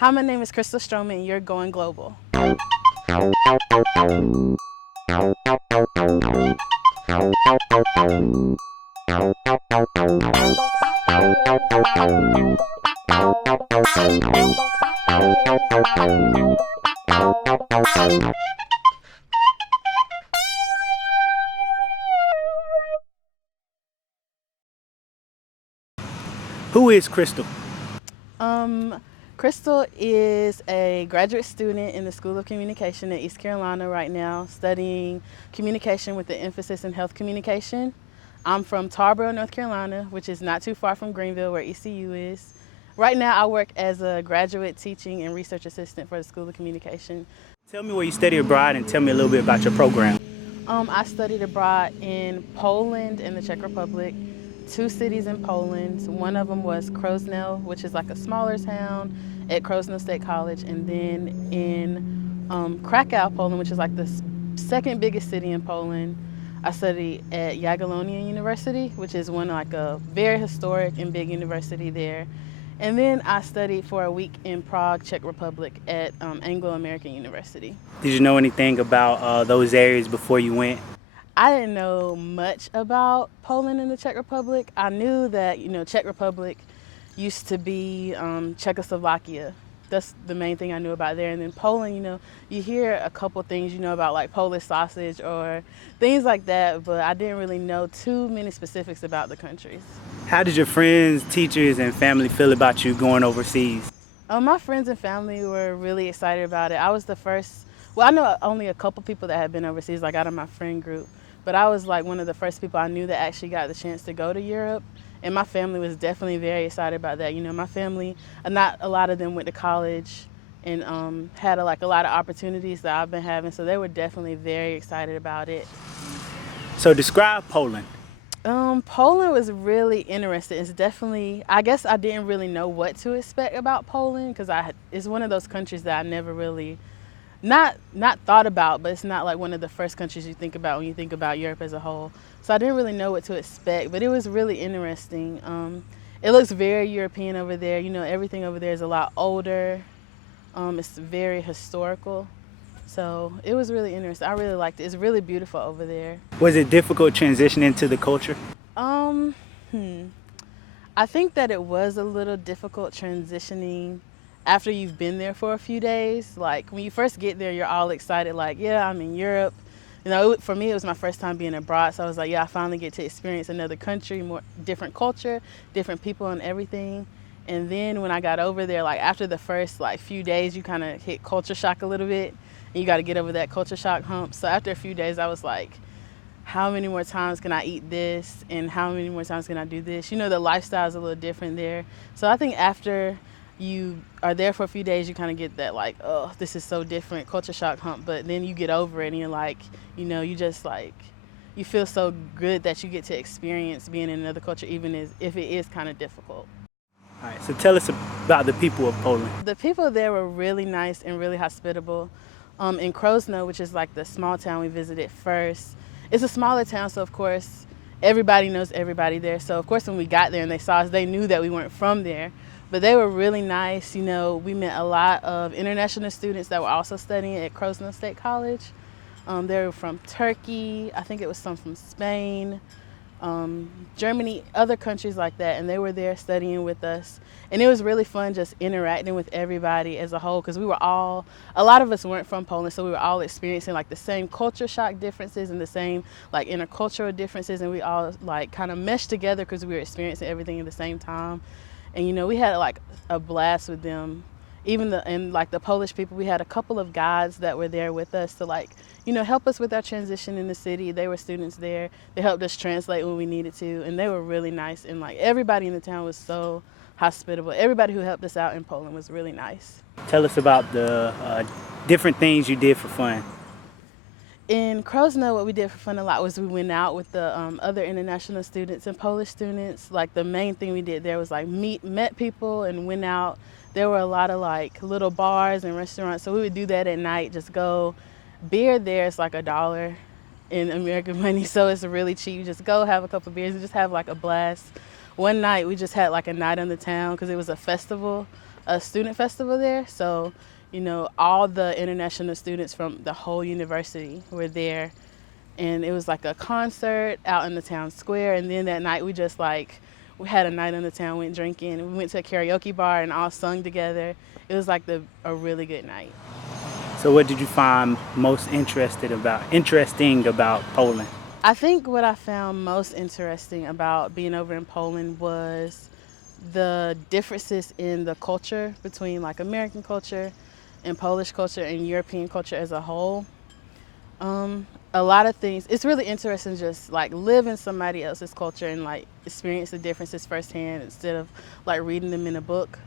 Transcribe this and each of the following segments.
Hi, my name is Crystal Stroman, and you're going global. Who is Crystal? Crystal is a graduate student in the School of Communication at East Carolina right now, studying communication with the emphasis in health communication. I'm from Tarboro, North Carolina, which is not too far from Greenville, where ECU is. Right now, I work as a graduate teaching and research assistant for the School of Communication. Tell me where you study abroad and tell me a little bit about your program. I studied abroad in Poland and the Czech Republic, 2 cities in Poland. One of them was Krosno, which is like a smaller town at Krosno State College, and then in Krakow, Poland, which is like the second biggest city in Poland, I studied at Jagiellonian University, which is like a very historic and big university there. And then I studied for a week in Prague, Czech Republic at Anglo-American University. Did you know anything about those areas before you went? I didn't know much about Poland and the Czech Republic. I knew that, Czech Republic used to be Czechoslovakia. That's the main thing I knew about there. And then Poland, you hear a couple things, about like Polish sausage or things like that, but I didn't really know too many specifics about the countries. How did your friends, teachers, and family feel about you going overseas? My friends and family were really excited about it. I was the first, I know only a couple people that had been overseas, like out of my friend group, but I was like one of the first people I knew that actually got the chance to go to Europe. And my family was definitely very excited about that. My family, not a lot of them went to college and had a lot of opportunities that I've been having, so they were definitely very excited about it. So describe Poland. Poland was really interesting. It's definitely, I guess I didn't really know what to expect about Poland because it's one of those countries that I never really, not thought about, but it's not like one of the first countries you think about when you think about Europe as a whole. So I didn't really know what to expect, but it was really interesting. It looks very European over there. Everything over there is a lot older. It's very historical. So it was really interesting. I really liked it. It's really beautiful over there. Was it difficult transitioning to the culture? I think that it was a little difficult transitioning after you've been there for a few days. Like when you first get there, you're all excited, like, yeah, I'm in Europe. For me, it was my first time being abroad, so I was like, yeah, I finally get to experience another country, more different culture, different people and everything. And then when I got over there, like after the first few days, you kind of hit culture shock a little bit, and you got to get over that culture shock hump. So after a few days, I was like, how many more times can I eat this, and how many more times can I do this? The lifestyle is a little different there. So I think after you are there for a few days, you kind of get that oh, this is so different, culture shock hump. But then you get over it and you're like, you just you feel so good that you get to experience being in another culture, even if it is kind of difficult. All right, so tell us about the people of Poland. The people there were really nice and really hospitable. In Krosno, which is like the small town we visited first, it's a smaller town, so of course everybody knows everybody there. So of course when we got there and they saw us, they knew that we weren't from there. But they were really nice. We met a lot of international students that were also studying at Krosno State College. They were from Turkey, I think it was some from Spain, Germany, other countries like that, and they were there studying with us. And it was really fun just interacting with everybody as a whole, because a lot of us weren't from Poland, so we were all experiencing the same culture shock differences and the same intercultural differences, and we all kind of meshed together because we were experiencing everything at the same time. And we had a blast with them. Even the Polish people, we had a couple of guides that were there with us to help us with our transition in the city. They were students there. They helped us translate when we needed to, and they were really nice. And everybody in the town was so hospitable. Everybody who helped us out in Poland was really nice. Tell us about the different things you did for fun. In Krosno, what we did for fun a lot was we went out with the other international students and Polish students. The main thing we did there was met people and went out. There were a lot of little bars and restaurants, so we would do that at night. Just go. Beer there is $1 in American money, so it's really cheap. You just go have a couple beers and just have a blast. One night we just had a night on the town because it was a festival a student festival there. So, all the international students from the whole university were there. And it was like a concert out in the town square. And then that night we had a night in the town, went drinking. We went to a karaoke bar and all sung together. It was like a really good night. So what did you find most interesting about Poland? I think what I found most interesting about being over in Poland was the differences in the culture between like American culture and Polish culture and European culture as a whole. A lot of things, it's really interesting just like live in somebody else's culture and like experience the differences firsthand instead of like reading them in a book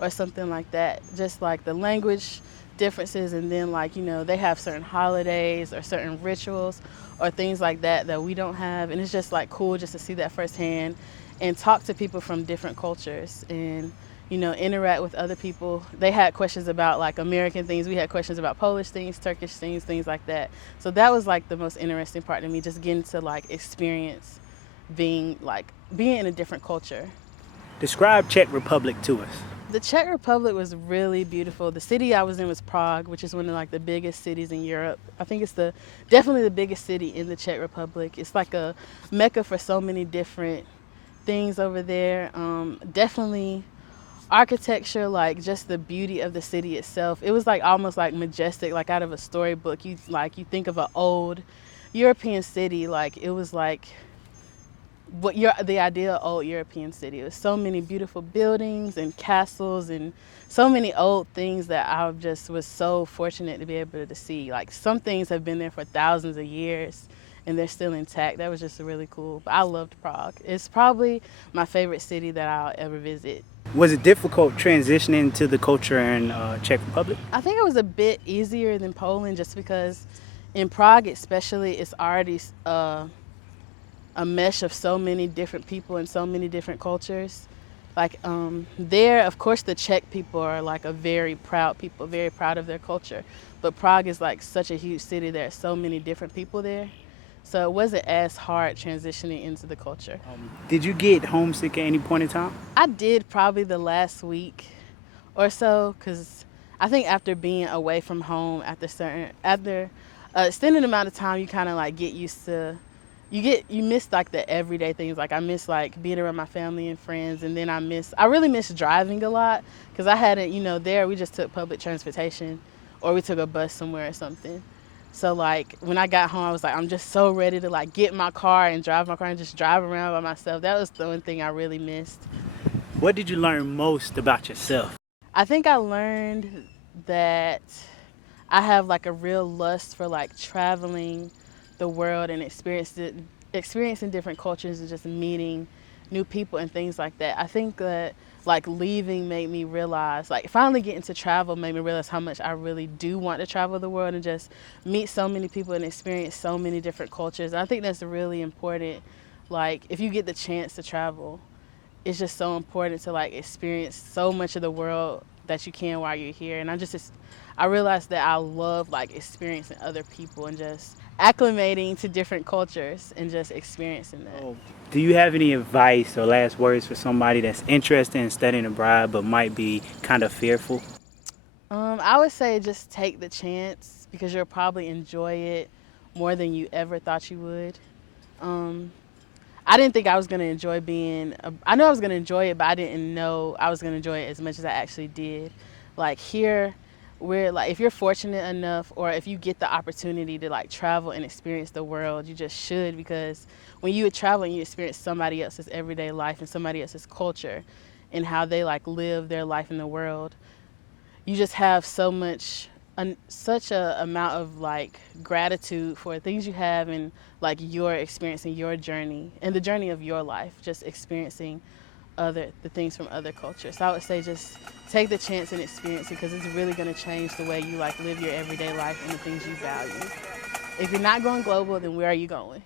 or something like that. Just like the language differences, and then like they have certain holidays or certain rituals or things like that we don't have, and it's just like cool just to see that firsthand and talk to people from different cultures and interact with other people. They had questions about like American things, we had questions about Polish things, Turkish things like that. So that was like the most interesting part to me, just getting to like experience being in a different culture. Describe Czech Republic to us. The Czech Republic was really beautiful. The city I was in was Prague, which is one of like the biggest cities in Europe. I think it's definitely the biggest city in the Czech Republic. It's like a mecca for so many different things over there. Definitely architecture, like just the beauty of the city itself. It was like almost like majestic, like out of a storybook. You think of an old European city, like it was like the ideal old European city. It was so many beautiful buildings and castles and so many old things that I just was so fortunate to be able to see. Like some things have been there for thousands of years and they're still intact. That was just really cool. But I loved Prague. It's probably my favorite city that I'll ever visit. Was it difficult transitioning to the culture in Czech Republic? I think it was a bit easier than Poland just because in Prague especially, it's already a mesh of so many different people and so many different cultures. Like there, of course, the Czech people are like a very proud people, very proud of their culture. But Prague is like such a huge city. There are so many different people there. So it wasn't as hard transitioning into the culture. Did you get homesick at any point in time? I did probably the last week or so, because I think after being away from home after extended amount of time, you kind of like get used to, you miss like the everyday things. Like I miss like being around my family and friends, and then I really miss driving a lot, because I hadn't, there we just took public transportation or we took a bus somewhere or something. So like when I got home, I was like, I'm just so ready to like get in my car and drive my car and just drive around by myself. That was the one thing I really missed. What did you learn most about yourself? I think I learned that I have like a real lust for like traveling the world and experiencing different cultures and just meeting new people and things like that. I think that like leaving made me realize, like finally getting to travel made me realize how much I really do want to travel the world and just meet so many people and experience so many different cultures. I think that's really important. Like if you get the chance to travel, it's just so important to like experience so much of the world that you can while you're here. And I realized that I love like experiencing other people and just acclimating to different cultures and just experiencing that. Do you have any advice or last words for somebody that's interested in studying abroad but might be kind of fearful? I would say just take the chance, because you'll probably enjoy it more than you ever thought you would. I didn't think I was going to enjoy I know I was going to enjoy it, but I didn't know I was going to enjoy it as much as I actually did. Like here, if you're fortunate enough, or if you get the opportunity to like travel and experience the world, you just should, because when you travel and you experience somebody else's everyday life and somebody else's culture and how they like live their life in the world, you just have such a amount of like gratitude for things you have and like your experience and your journey and the journey of your life, just experiencing the things from other cultures. So I would say just take the chance and experience it, because it's really going to change the way you like live your everyday life and the things you value. If you're not going global, then where are you going?